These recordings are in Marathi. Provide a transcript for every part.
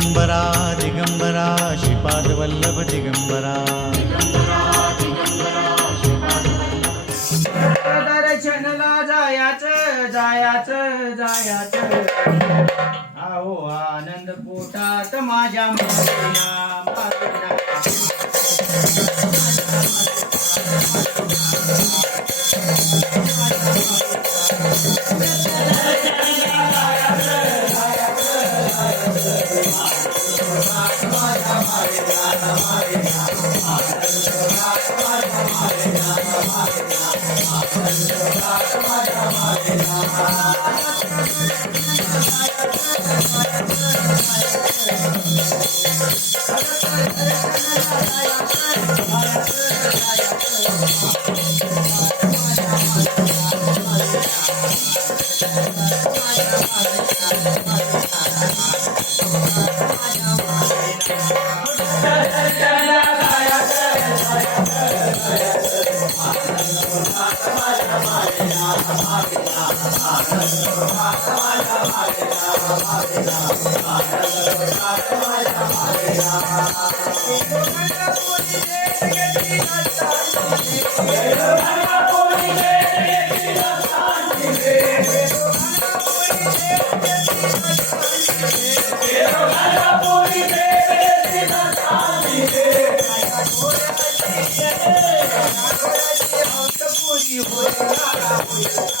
दिगंबरा दिगंबरा श्रीपादवल्लभ दिगंबरा. दर्शनला जायाच जायाच जायाचं. आहो आनंद पोटात माझ्या Thank you. Yeah. I'm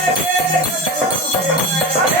Yeah.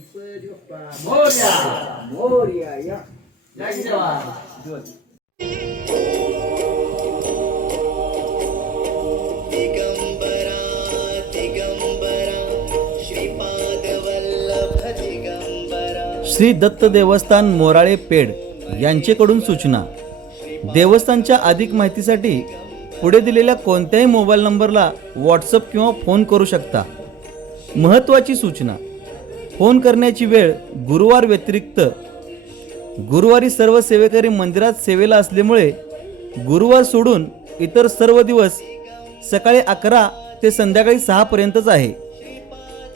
मातीना मातीना मोर्या मोर्या या जय देवा श्री दत्त देवस्थान मोराळे पेड यांचेकडून सूचना. देवस्थानच्या अधिक माहितीसाठी पुढे दिलेल्या कोणत्याही मोबाईल नंबरला व्हॉट्सअप किंवा फोन करू शकता. महत्त्वाची सूचना. फोन करण्याची वेळ गुरुवार व्यतिरिक्त. गुरुवारी सर्व सेवेकरी मंदिरात सेवेला असल्यामुळे गुरुवार सोडून इतर सर्व दिवस सकाळी अकरा ते संध्याकाळी सहापर्यंतच आहे.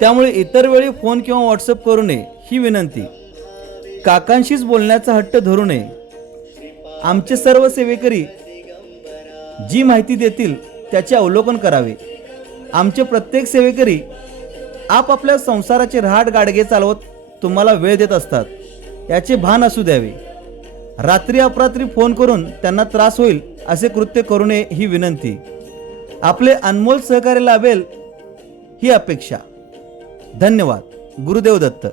त्यामुळे इतर वेळी फोन किंवा व्हॉट्सअप करू नये ही विनंती. काकांशीच बोलण्याचा हट्ट धरू नये. आमचे सर्व सेवेकरी जी माहिती देतील त्याचे अवलोकन करावे. आमचे प्रत्येक सेवेकरी आपापल्या संसाराचे रहाट गाडगे चालवत तुम्हाला वेळ देत असतात. याचे भान असू द्यावे. रात्री अपरात्री फोन करून त्यांना त्रास होईल असे कृत्य करू नये ही विनंती. आपले अनमोल सहकार्य लाभेल ही अपेक्षा. धन्यवाद. गुरुदेव दत्त.